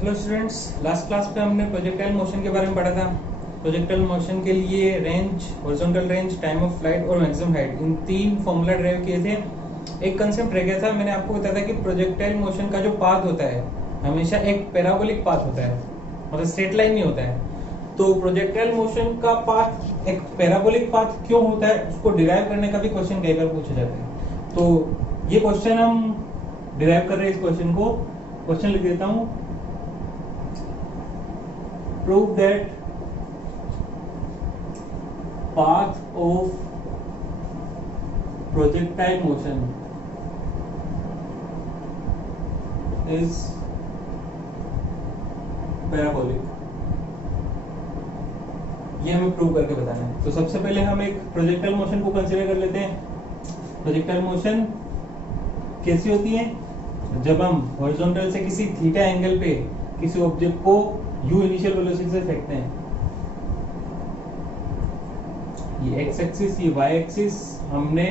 Hello students, last class पे हमने projectile motion के बारे में पढ़ा था। प्रोजेक्टाइल मोशन के लिए range, horizontal range, time of flight और मैक्सिमम हाइट, इन तीन फॉर्मूला ड्राइव किए थे। एक कंसेप्ट रह गया था, मैंने आपको बताया था कि प्रोजेक्टाइल मोशन का जो पाथ होता है हमेशा एक पैराबोलिक पाथ होता है, मतलब स्ट्रेट लाइन नहीं होता है। तो प्रोजेक्टाइल मोशन का पाथ एक पैराबोलिक पाथ क्यों होता है, उसको डिराइव करने का भी क्वेश्चन कई बार पूछे जाते हैं। तो ये क्वेश्चन हम डिराइव कर रहे हैं। इस क्वेश्चन को क्वेश्चन लिख देता हूँ। Prove that path of projectile motion is parabolic। ये हमें प्रूव करके बताना है। तो सबसे पहले हम एक प्रोजेक्टाइल मोशन को कंसीडर कर लेते हैं। प्रोजेक्टाइल मोशन कैसी होती है? जब हम हॉरिजॉन्टल से किसी थीटा एंगल पे किसी ऑब्जेक्ट को u इनिशियल वेलोसिटी से फेंकते हैं। ये x एक्सिस, ये y एक्सिस, हमने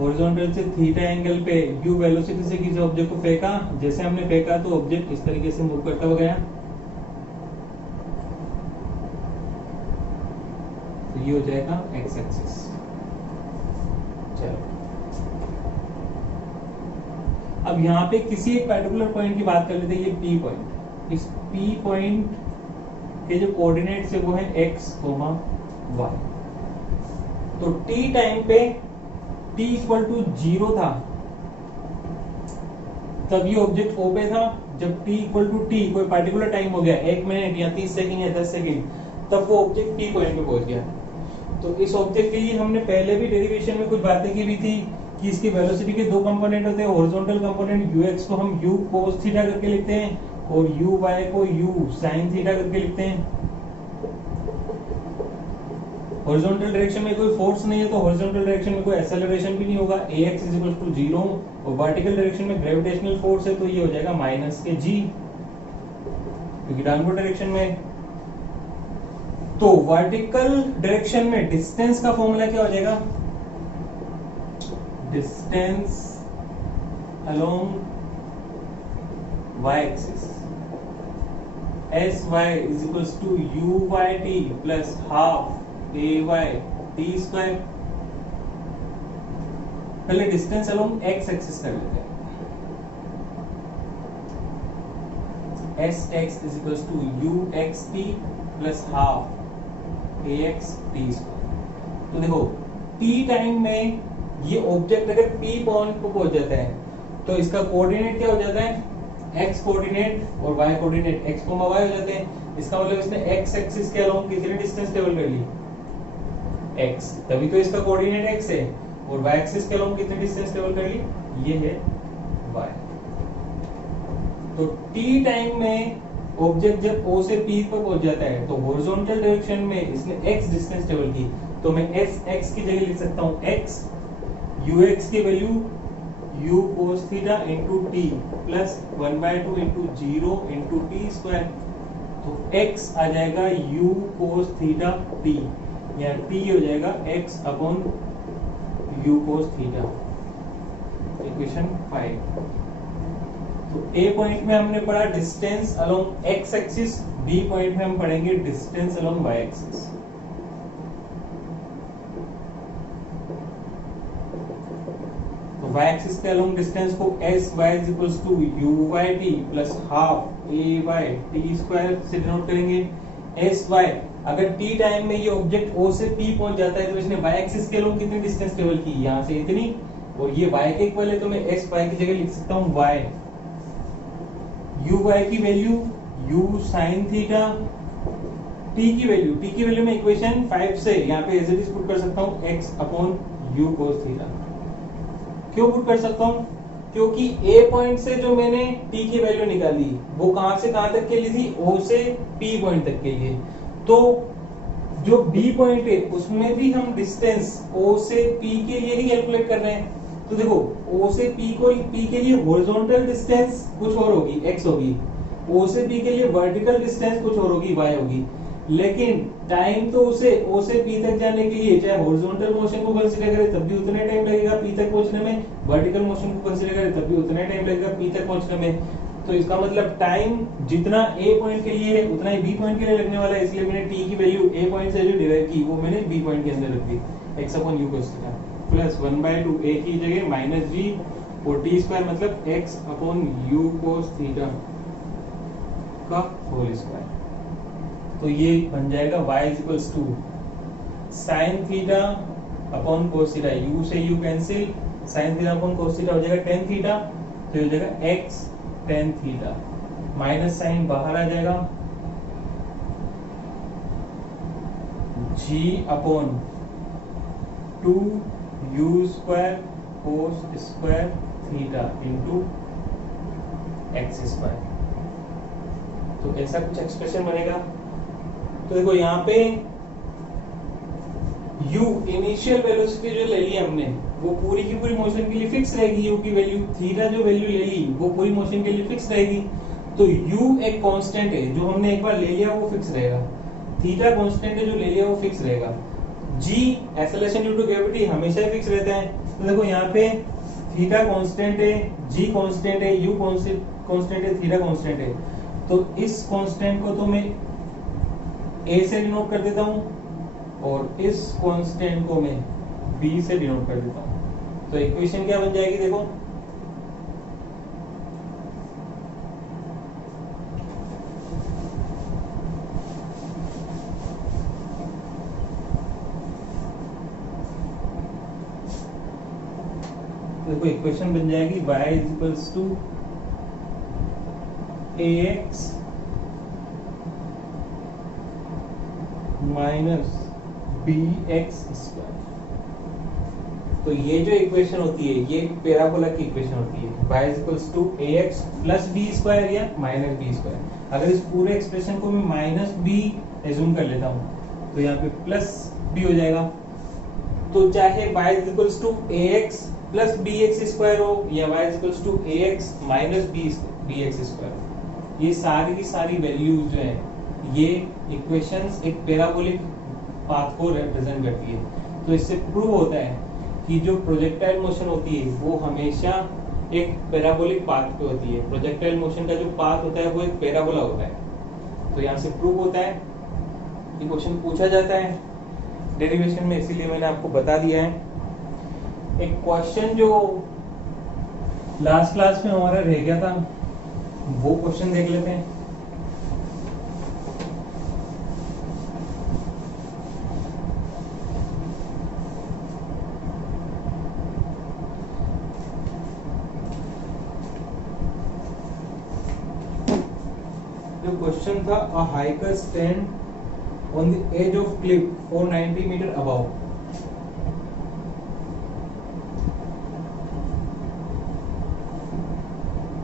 हॉरिजॉन्टल से थीटा एंगल पे u वेलोसिटी से किसी ऑब्जेक्ट को फेंका। जैसे हमने फेंका तो ऑब्जेक्ट इस तरीके से मूव करता हुआ गया। तो ये हो जाएगा x एक्सिस। चलो, अब यहाँ पे किसी एक पर्टिकुलर पॉइंट की बात कर लेते हैं। ये P पॉइंट, इस P पॉइंट के जो कोऑर्डिनेट्स है वो है x, y। तो t टाइम पे t इक्वल टू 0 था, तब ये ऑब्जेक्ट O पे था। जब t इक्वल टू t कोई पर्टिकुलर टाइम हो गया, 1 मिनट या 30 सेकंड या 10 सेकंड, तब वो ऑब्जेक्ट P पॉइंट पे पहुंच गया। तो इस ऑब्जेक्ट के लिए हमने पहले भी डेरिवेशन में कुछ बातें की भी थी कि इसकी वेलोसिटी के दो कंपोनेंट होते हैं। हॉरिजॉन्टल कंपोनेंट ux को हम u cos थीटा करके लिखते हैं और uy को u sin थीटा करके लिखते हैं। हॉरिजॉन्टल डायरेक्शन में कोई फोर्स नहीं है तो हॉरिजॉन्टल डायरेक्शन में कोई एक्सेलरेशन भी नहीं होगा। ax = 0 और वर्टिकल डायरेक्शन में ग्रेविटेशनल फोर्स है तो ये हो जाएगा -g, क्योंकि डाउनवर्ड डायरेक्शन में। तो वर्टिकल डायरेक्शन में डिस्टेंस का फॉर्मूला क्या हो जाएगा? Distance along y axis sy = uyt plus half ay t square. पहले डिस्टेंस अलोंग x एक्सिस कर लेते हैं। sx = uxt plus half ax t square. तो देखो, t टाइम में ये ऑब्जेक्ट अगर p पॉइंट पे पहुंच जाता है तो इसका कोऑर्डिनेट क्या हो जाता है? x कोऑर्डिनेट और y कोऑर्डिनेट x, y हो जाते हैं। इसका मतलब इसने x एक्सिस के अलोंग कितनी डिस्टेंस ट्रेवल कर ली? x, तभी तो इसका कोऑर्डिनेट x है। और y एक्सिस के अलोंग कितनी डिस्टेंस ट्रेवल कर ली? ये है y। तो t टाइम में ऑब्जेक्ट जब O से P पर पहुंच जाता है तो हॉरिजॉन्टल डायरेक्शन में इसने x डिस्टेंस ट्रेवल की। तो मैं sx की जगह लिख सकता हूं x, ux की value u cos theta into t plus 1/2 into 0 into t square. तो x आ जाएगा u cos थीटा t, या t हो जाएगा x upon u cos theta. Equation 5। तो a पॉइंट में हमने पढ़ा distance along x axis, b point में हम पढ़ेंगे distance along y axis. y axis के अलोंग डिस्टेंस को sy = uyt plus half ay t square से डिनोट करेंगे। sy, अगर t टाइम में ये ऑब्जेक्ट O से P पहुंच जाता है तो इसने y एक्सिस के अलोंग कितनी डिस्टेंस ट्रेवल की? यहाँ से इतनी, और ये y के इक्वल है तो मैं xy की जगह लिख सकता हूँ y। uy की value u sin theta, t की वैल्यू मैं इक्वेशन 5 से यहाँ पे एज इट इज पुट कर सकता हूँ x upon u cos theta. क्यों पुट कर सकता हूं? क्योंकि A पॉइंट से जो मैंने T की वैल्यू निकाली वो कहां से कहां तक के लिए थी? O से P पॉइंट तक के लिए। तो जो B पॉइंट है उसमें भी हम डिस्टेंस O से P के लिए ही कैलकुलेट कर रहे हैं। तो देखो, O से P के लिए हॉरिजॉन्टल डिस्टेंस कुछ और होगी, x होगी। O से P के लिए वर्टिकल डिस्टेंस कुछ और होगी, y होगी। लेकिन टाइम तो उसे O से P तक जाने के लिए चाहे हॉरिजॉन्टल मोशन को कंसीडर करें तब भी उतना टाइम लगेगा P तक पहुंचने में, वर्टिकल मोशन को कंसीडर करें तब भी उतना टाइम लगेगा P तक पहुंचने में। तो इसका मतलब टाइम जितना ए पॉइंट के लिए है उतना ही बी पॉइंट के लिए लगने वाला है, इसलिए मैंने टी की वैल्यू ए पॉइंट से जो डिराइव की वो मैंने बी पॉइंट के अंदर रख दी, x upon u cos theta plus 1/2 a की जगह माइनस b और t स्क्वायर मतलब x upon u cos theta का होल स्क्वायर। तो ये बन जाएगा y equals to sine theta upon cos theta, u से u cancel, sine theta upon cos theta हो जाएगा टेन थीटा, तो हो जाएगा x tan theta, minus sine बाहर आ जाएगा, g upon 2u square cos square theta into x square. तो ऐसा कुछ एक्सप्रेशन बनेगा। तो देखो यहाँ पे u इनिशियल वेलोसिटी जो ले ली हमने वो पूरी की पूरी मोशन के लिए फिक्स रहेगी, u की वैल्यू, थीटा जो वैल्यू ले ली वो पूरी मोशन के लिए फिक्स रहेगी। तो u एक कांस्टेंट है, जो हमने एक बार ले लिया वो फिक्स रहेगा, थीटा कांस्टेंट है जो ले लिया वो फिक्स रहेगा, g acceleration due to gravity हमेशा ही फिक्स रहता है। तो देखो यहाँ पे थीटा कांस्टेंट है, g कांस्टेंट है, u कांस्टेंट है, थीटा कांस्टेंट है। तो इस कांस्टेंट को तो मैं a से डिनोट कर देता हूँ और इस कांस्टेंट को मैं b से डिनोट कर देता हूँ। तो इक्वेशन क्या बन जाएगी देखो, देखो इक्वेशन बन जाएगी y equals to ax minus bx square. तो ये जो इक्वेशन होती है ये पैराबोला की इक्वेशन होती है, y equals to ax plus b square या माइनस b स्क्वायर। अगर इस पूरे एक्सप्रेशन को मैं माइनस b एज्यूम कर लेता हूँ तो यहाँ पे प्लस b हो जाएगा। तो चाहे y equals to ax plus bx square हो या y equals to ax minus bx square, ये सारी की सारी वैल्यूज जो है ये इक्वेशंस एक पैराबोलिक पाथ को रिप्रेजेंट करती है। तो इससे प्रूव होता है कि जो प्रोजेक्टाइल मोशन होती है वो हमेशा एक पैराबोलिक पाथ पे होती है, प्रोजेक्टाइल मोशन का जो पाथ होता है वो एक पैराबोला होता है। तो यहाँ से प्रूव होता है, ये क्वेश्चन पूछा जाता है डेरिवेशन में, इसीलिए मैंने आपको बता दिया है। एक क्वेश्चन जो लास्ट क्लास में हमारा रह गया था वो क्वेश्चन देख लेते हैं। जो क्वेश्चन था, a hiker stand on the edge of cliff 490 metre above,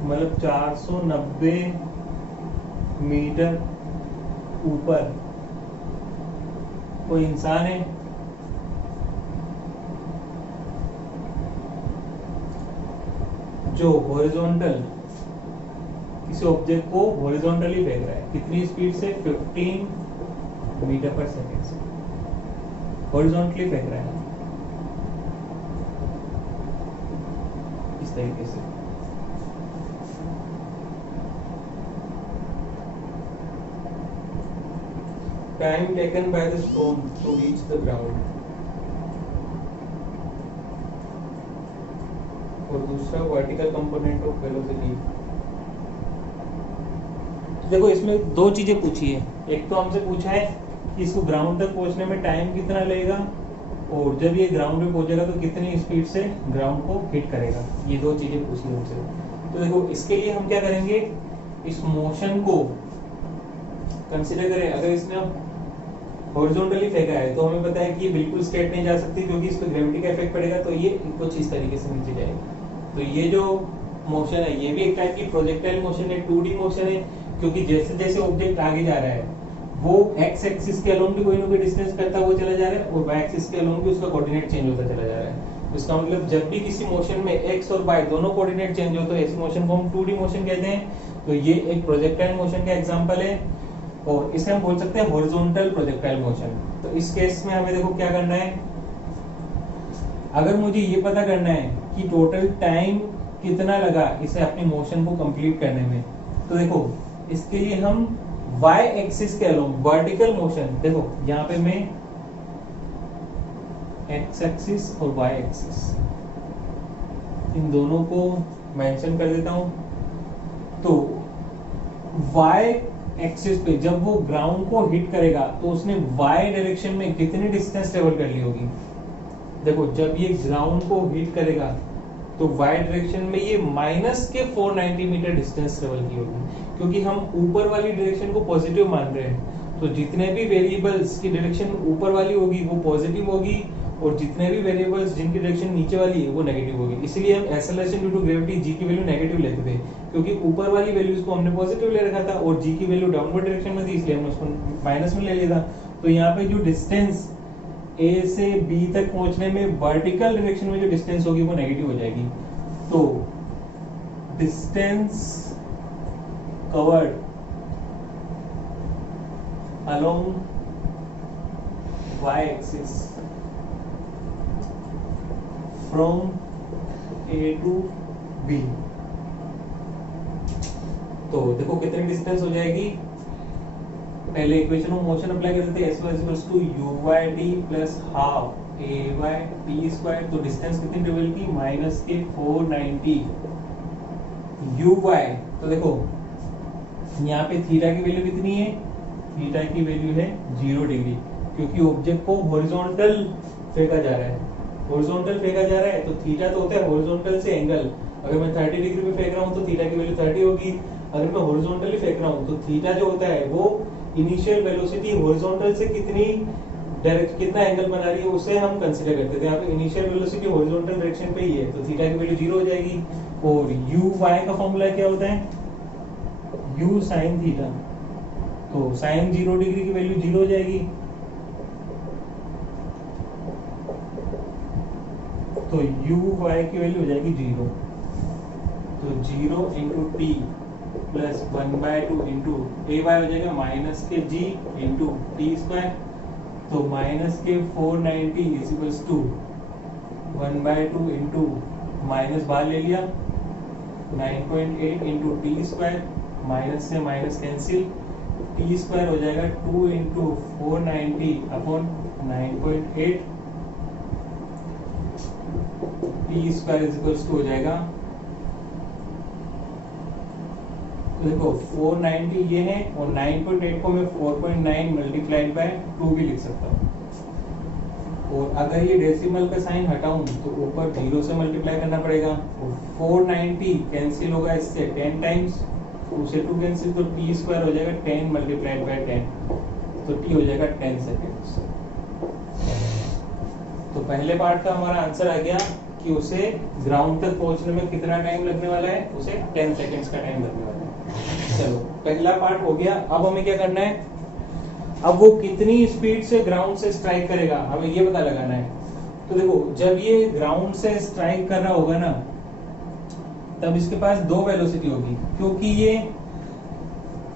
मतलब 490 मीटर ऊपर कोई इंसान है जो हॉरिजॉन्टल किसी ऑब्जेक्ट को हॉरिजॉन्टली फेंक रहा है, कितनी स्पीड से, 15 मीटर पर सेकंड से हॉरिजॉन्टली फेंक रहा है, इस तरीके से। Time taken by the stone to reach the ground, और दूसरा वर्टिकल कंपोनेंट ऑफ वेलोसिटी। देखो इसमें दो चीजें पूछी है, एक तो हमसे पूछा है कि इसको ग्राउंड तक पहुंचने में टाइम कितना लगेगा और जब ये ग्राउंड पे पहुंचेगा तो कितनी स्पीड से ग्राउंड को हिट करेगा, ये दो चीजें पूछी है हमसे। तो देखो इसके लिए हम क्या करेंगे, इस मोशन को कंसीडर करें। अगर इसने हॉरिजॉन्टली फेंका है तो हमें पता है कि ये बिल्कुल स्ट्रेट नहीं जा सकती क्योंकि इस पर ग्रेविटी का इफेक्ट पड़ेगा, तो ये कुछ इस तरीके से नीचे जाएगी। तो ये जो मोशन है ये भी एक टाइप की प्रोजेक्टाइल मोशन है, 2D मोशन है, क्योंकि जैसे जैसे ऑब्जेक्ट आगे जा रहा है वो एक्स एक्सिस के अलोंग भी कोई ना कोई डिस्टेंस करता हुआ चला जा रहा है और वाई एक्सिस के अलोंग भी उसका कोऑर्डिनेट चेंज होता चला जा रहा है। इसका मतलब जब भी किसी मोशन में एक्स और वाई दोनों कोऑर्डिनेट चेंज हो तो ऐसी मोशन को हम 2D मोशन कहते हैं। तो ये एक प्रोजेक्टाइल मोशन का एग्जांपल है और इसे हम बोल सकते हैं हॉरिजॉन्टल प्रोजेक्टाइल मोशन। तो इस केस में हमें देखो क्या करना है, अगर मुझे ये पता करना है कि टोटल टाइम कितना लगा इसे अपनी मोशन को कंप्लीट करने में। तो देखो इसके लिए हम y एक्सिस के अलोंग वर्टिकल मोशन, देखो यहाँ पे मैं x एक्सिस और y एक्सिस इन दोनों को मेंशन कर देता हूं। तो y एक्सिस पे जब वो ग्राउंड को हिट करेगा तो उसने y डायरेक्शन में कितनी डिस्टेंस ट्रेवल कर ली होगी। देखो जब ये ग्राउंड को हिट करेगा तो y डायरेक्शन में ये माइनस के 490 मीटर डिस्टेंस ट्रेवल की होगी, क्योंकि हम ऊपर वाली डायरेक्शन को पॉजिटिव मान रहे हैं। तो जितने भी वेरिएबल्स की डायरेक्शन ऊपर वाली होगी वो पॉजिटिव होगी, और जितने भी वेरिएबल्स जिनकी डायरेक्शन नीचे वाली है वो नेगेटिव होगी। इसलिए हम acceleration due to gravity g की वैल्यू नेगेटिव लेते थे, क्योंकि ऊपर वाली वैल्यूज को हमने पॉजिटिव ले रखा था और g की वैल्यू डाउनवर्ड डायरेक्शन में थी, इसलिए हमने उसको माइनस में ले लिया था। तो यहाँ पे जो डिस्टेंस a से b तक पहुंचने में वर्टिकल डायरेक्शन में जो डिस्टेंस होगी वो नेगेटिव हो जाएगी। तो distance covered along y axis from A to B, तो देखो कितनी डिस्टेंस हो जाएगी। पहले इक्वेशन में मोशन अप्लाई कर देते हैं, s equals to uy_t plus half ay t square. तो डिस्टेंस कितनी ट्रेवल की, माइनस के 490 uy। तो देखो यहाँ पे थीटा की वैल्यू कितनी है, थीटा की वैल्यू है 0 डिग्री, क्योंकि ऑब्जेक्ट को हॉरिजॉन्टल फेंका जा रहा है। हॉरिजॉन्टल फेंका जा रहा है तो थीटा तो होता है हॉरिजॉन्टल से एंगल। अगर मैं 30 डिग्री पे फेंक रहा हूँ तो थीटा की वैल्यू 30 होगी। अगर मैं हॉरिजॉन्टली फेंक रहा हूँ तो थीटा जो होता है वो इनिशियल वेलोसिटी हॉरिजॉन्टल से कितना एंगल बना रही है उसे हम कंसीडर करते थे। यहाँ पे इनिशियल वेलोसिटी हॉरिजॉन्टल डायरेक्शन पे ही है, तो थीटा की वैल्यू 0 हो जाएगी। और uy का फॉर्मूला क्या होता है, u sin थीटा। तो sin 0 डिग्री की वैल्यू 0 हो जाएगी। तो uy की वैल्यू हो जाएगी 0। तो 0 into t plus 1/2 into ay हो जाएगा माइनस के g इंटू टी स्क्वायर। तो माइनस के 490 is equals to 1/2 into minus बाहर ले लिया 9.8 इंटू टी स्क्वायर, माइनस से माइनस कैंसिल, टी स्क्वायर हो जाएगा 2 into 490 upon 9.8, t square is equals to हो जाएगा। तो देखो 490 ये है और 9.8 को मैं 4.9 मल्टीप्लाइड बाय 2 भी लिख सकता हूँ। और अगर ये डेसिमल का साइन हटाऊं तो ऊपर 0 से मल्टीप्लाई करना पड़ेगा। और 490 कैंसिल होगा इससे 10 टाइम्स, 2 से 2 कैंसिल, तो टी स्क्वायर हो जाएगा 10 मल्टीप्लाइड बाय 10, तो टी हो जाएगा 10 सेकेंड्स। तो पहले पार्ट का हमारा आंसर आ गया कि उसे ग्राउंड तक पहुंचने में कितना टाइम लगने वाला है, उसे 10 सेकेंड्स का टाइम लगने वाला है। चलो पहला पार्ट हो गया। अब हमें क्या करना है, अब वो कितनी स्पीड से ग्राउंड से स्ट्राइक करेगा हमें ये पता लगाना है। तो देखो जब ये ग्राउंड से स्ट्राइक कर रहा होगा ना तब इसके पास 2 वेलोसिटी होगी, क्योंकि ये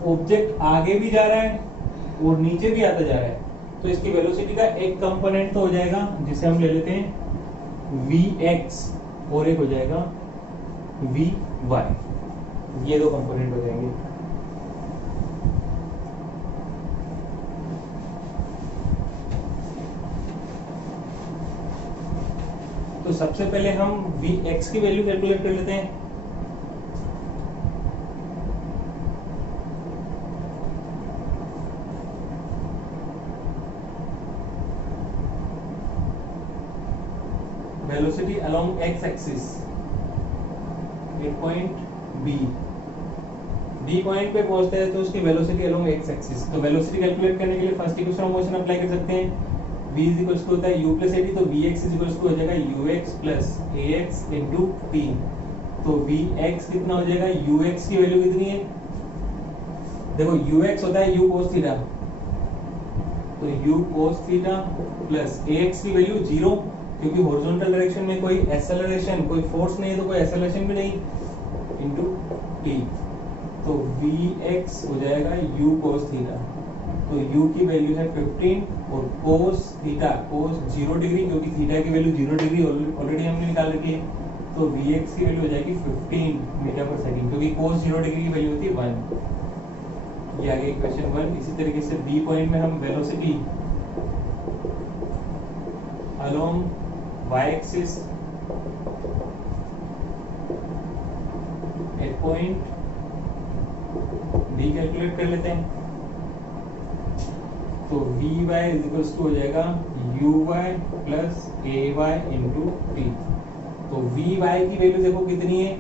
ऑब्जेक्ट आगे भी जा रहा है और नीचे भी आता जा रहा है। तो इसकी वेलोसिटी का एक कंपोनेंट तो हो जाएगा जिसे हम ले लेते हैं vx और एक हो जाएगा vy, ये 2 कंपोनेंट हो जाएंगे। तो सबसे पहले हम vx की वैल्यू कैलकुलेट कर लेते हैं। वेलोसिटी अलोंग x एक्सिस एक पॉइंट B पॉइंट पे पहुंचते हैं तो उसकी वेलोसिटी अलोंग x एक्सिस। तो वेलोसिटी कैलकुलेट करने के लिए first equation of motion apply कर सकते हैं। v इज इक्वल्स टू होता है u प्लस at, तो vx इज इक्वल्स टू हो जाएगा ux plus ax into t। तो vx कितना हो जाएगा, ux की वैल्यू कितनी है, देखो ux होता है u cos थीटा, तो u cos theta plus ax की वैल्यू 0, क्योंकि हॉरिजॉन्टल डायरेक्शन में कोई एक्सेलरेशन, कोई फोर्स नहीं है तो कोई एक्सेलरेशन भी नहीं, इनटू t। तो vx हो जाएगा u cos थीटा, तो u की वैल्यू है 15 और cos थीटा, cos 0 डिग्री, क्योंकि थीटा की वैल्यू 0 डिग्री ऑलरेडी हमने निकाल रखी है, तो Vx की वैल्यू हो जाएगी 15 मीटर पर सेकंड, क्योंकि cos 0 डिग्री की वैल्यू होती है 1। ये आगे क्वेश्चन 1। इसी तरीके से बी पॉइंट में हम velocity along y axis at point B calculate कर लेते हैं। तो vy इज हो जाएगा uy plus ay into t. तो vy की वैल्यू देखो कितनी है,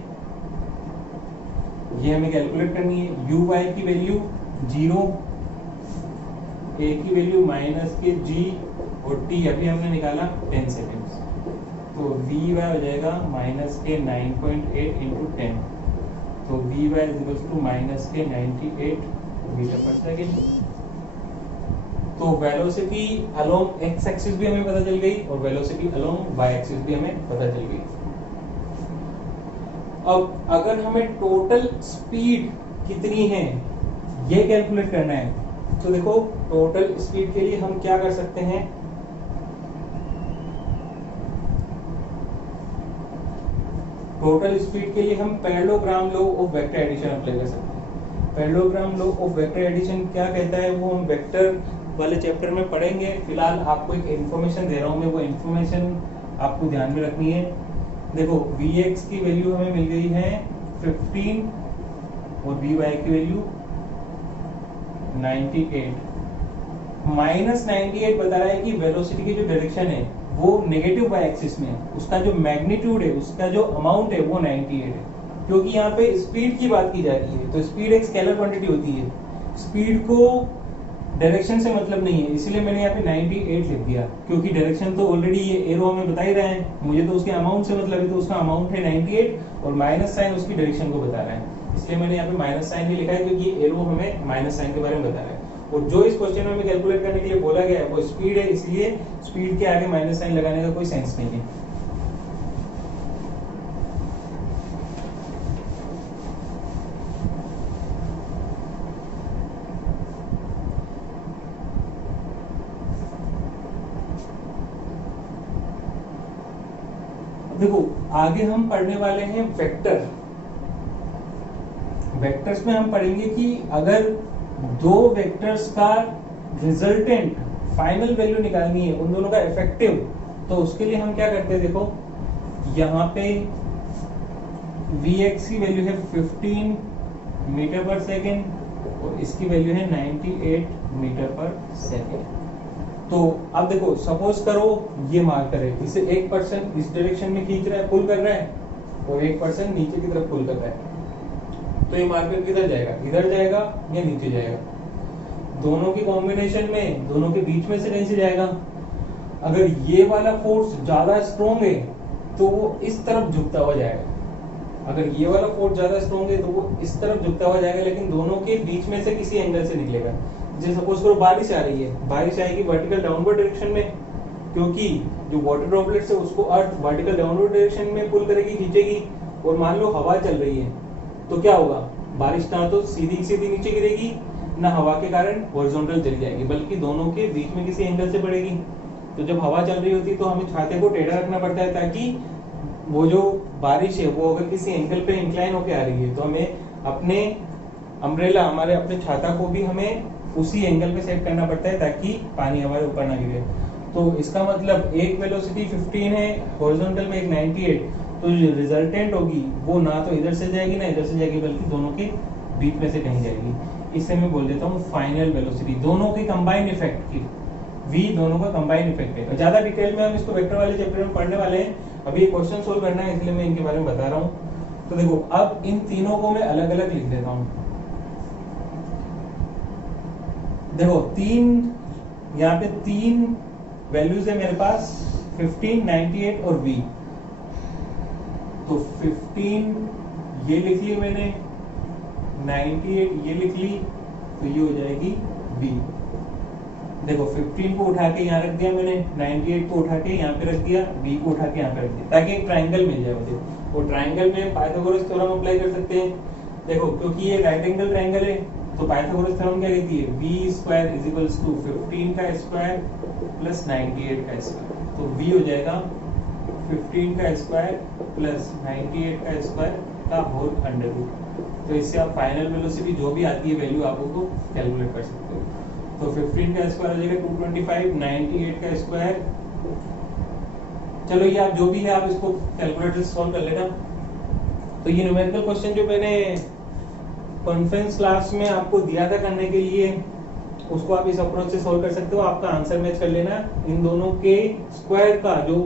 ये हमें कैलकुलेट करनी है। uy की वैल्यू 0, a की वैल्यू माइनस के g और t अभी हमने निकाला 10 सेकेंड्स। तो vy हो जाएगा माइनस के 9.8 इंटू 10। तो vy इज माइनस के 98 मीटर पर सेकेंड। तो वेलोसिटी अलोंग x एक्सिस भी हमें पता चल गई और वेलोसिटी अलोंग y एक्सिस भी हमें पता चल गई। अब अगर हमें टोटल स्पीड कितनी है ये कैलकुलेट करना है, तो देखो टोटल स्पीड के लिए हम क्या कर सकते हैं। टोटल स्पीड के लिए हम parallelogram law of vector addition apply कर सकते हैं। Parallelogram law of vector addition क्या कहता है वो हम वेक्टर वाले चैप्टर में पढ़ेंगे। फिलहाल आपको एक इन्फॉर्मेशन दे रहा हूँ मैं, वो इन्फॉर्मेशन आपको ध्यान में रखनी है। देखो Vx की वैल्यू हमें मिल गई है 15 और Vy की वैल्यू 98। माइनस 98 बता रहा है कि वेलोसिटी की जो डायरेक्शन है वो नेगेटिव y एक्सिस में है, उसका जो मैग्नीट्यूड है, उसका जो अमाउंट है वो 98 है। क्योंकि यहाँ पे स्पीड की बात की जा रही है, तो स्पीड एक स्केलर क्वांटिटी होती है, स्पीड को डायरेक्शन से मतलब नहीं है, इसलिए मैंने यहाँ पे 98 लिख दिया। क्योंकि डायरेक्शन तो ऑलरेडी ये एरो हमें बता ही रहा है, मुझे तो उसके अमाउंट से मतलब है, तो उसका अमाउंट है 98 और माइनस साइन उसकी डायरेक्शन को बता रहा है, इसलिए मैंने यहाँ पे माइनस साइन भी लिखा है, क्योंकि एरो हमें माइनस साइन के बारे में बता रहा है। और जो इस क्वेश्चन में हमें कैलकुलेट करने के लिए बोला गया है वो स्पीड है, इसलिए स्पीड के आगे माइनस साइन लगाने का कोई सेंस नहीं है। देखो आगे हम पढ़ने वाले हैं वेक्टर। वेक्टर्स में हम पढ़ेंगे कि अगर दो वेक्टर्स का रिजल्टेंट फाइनल वैल्यू निकालनी है, उन दोनों का इफेक्टिव, तो उसके लिए हम क्या करते हैं। देखो यहाँ पे Vx की वैल्यू है 15 मीटर पर सेकेंड और इसकी वैल्यू है 98 मीटर पर सेकेंड। तो अब देखो सपोज करो ये मार्कर है, इसे एक पर्सन इस डायरेक्शन में खींच रहा है, पुल कर रहा है, और एक पर्सन नीचे की तरफ पुल कर रहा है। तो ये मार्कर किधर जाएगा, इधर जाएगा या नीचे जाएगा। दोनों की कॉम्बिनेशन में दोनों के बीच में से कहीं से जाएगा। अगर ये वाला फोर्स ज्यादा स्ट्रॉन्ग है तो वो इस तरफ झुकता हुआ जाएगा, अगर ये वाला फोर्स ज्यादा स्ट्रॉन्ग है तो वो इस तरफ झुकता हुआ जाएगा, लेकिन दोनों के बीच में से किसी एंगल से निकलेगा। जैसे सपोज करो बारिश आ रही है, बारिश आएगी वर्टिकल डाउनवर्ड डायरेक्शन में, क्योंकि जो वाटर ड्रॉपलेट्स है उसको अर्थ वर्टिकल डाउनवर्ड डायरेक्शन में पुल करेगी, खींचेगी। और मान लो हवा चल रही है तो क्या होगा, बारिश ना तो सीधी सीधी नीचे गिरेगी, ना हवा के कारण हॉरिजॉन्टल चली जाएगी, बल्कि दोनों के बीच में किसी एंगल से पड़ेगी। तो जब हवा चल रही होती है तो हमें छाते को टेढ़ा रखना पड़ता है, ताकि वो जो बारिश है वो अगर किसी एंगल पे इंक्लाइन होकर आ रही है तो हमें अपने अम्ब्रेला, हमारे अपने छाता को भी हमें उसी एंगल पे सेट करना पड़ता है, ताकि पानी हमारे ऊपर ना गिरे। तो इसका मतलब एक वेलोसिटी 15 है, हॉरिजॉन्टल में एक 98, तो जो रिजल्टेंट होगी वो ना तो इधर से जाएगी ना इधर से जाएगी, बल्कि दोनों के बीच में से कहीं जाएगी। इसे मैं बोल देता हूँ फाइनल वेलोसिटी, दोनों के कंबाइंड इफेक्ट की। v दोनों का कंबाइंड इफेक्ट है। ज्यादा डिटेल में हम इसको वेक्टर वाले चैप्टर में पढ़ने वाले हैं, अभी ये क्वेश्चन सोल्व करना है, इसलिए मैं इनके बारे में बता रहा हूँ। तो देखो अब इन तीनों को मैं अलग अलग लिख देता हूँ। देखो यहाँ पे तीन वैल्यूज है मेरे पास, 15, 98 और v। तो 15 ये लिख ली मैंने, 98 ये लिख ली, तो ये हो जाएगी v। देखो 15 को उठा के यहाँ रख दिया मैंने, 98 को उठा के यहाँ पे रख दिया, v को उठा के यहाँ पे रख दिया, ताकि एक ट्राइंगल मिल जाए मुझे। और ट्राइंगल में पाइथागोरस थ्योरम अप्लाई कर सकते हैं। देखो क्योंकि ये राइट एंगल ट्राइंगल है, तो पाइथागोरस थ्योरम क्या कहती है, v square is equals to 15 का स्क्वायर प्लस 98 का स्क्वायर। तो v हो जाएगा 15 का स्क्वायर प्लस 98 का स्क्वायर का होल अंडर रूट। तो इससे आप फाइनल वेलोसिटी जो भी आती है वैल्यू आप उसको कैलकुलेट कर सकते हो। तो 15 का स्क्वायर हो जाएगा 225, 98 का स्क्वायर, चलो ये आप जो भी है आप इसको कैलकुलेटर से सॉल्व कर लेना। तो ये न्यूमेरिकल क्वेश्चन जो मैंने कॉन्फ्रेंस क्लास में आपको दिया था करने के लिए, उसको आप इस अप्रोच से सॉल्व कर सकते हो। आपका आंसर मैच कर लेना, इन दोनों के स्क्वायर का जो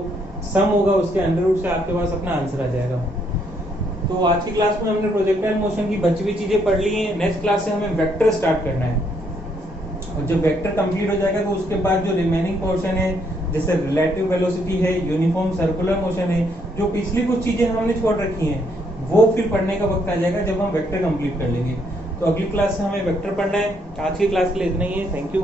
सम होगा उसके अंडर रूट से आपके पास अपना आंसर आ जाएगा। तो आज की क्लास में हमने प्रोजेक्टाइल मोशन की बची हुई चीजें पढ़ ली हैं। नेक्स्ट क्लास से हमें वेक्टर स्टार्ट करना है, और जब वेक्टर कंप्लीट हो जाएगा तो उसके बाद जो रिमेनिंग पोर्शन है, जैसे रिलेटिव वेलोसिटी है, यूनिफॉर्म सर्कुलर मोशन है, जो पिछली कुछ चीजें हमने छोड़ रखी हैं, वो फिर पढ़ने का वक्त आ जाएगा जब हम वेक्टर कंप्लीट कर लेंगे। तो अगली क्लास से हमें वेक्टर पढ़ना है। आज की क्लास के लिए इतना ही है। Thank you.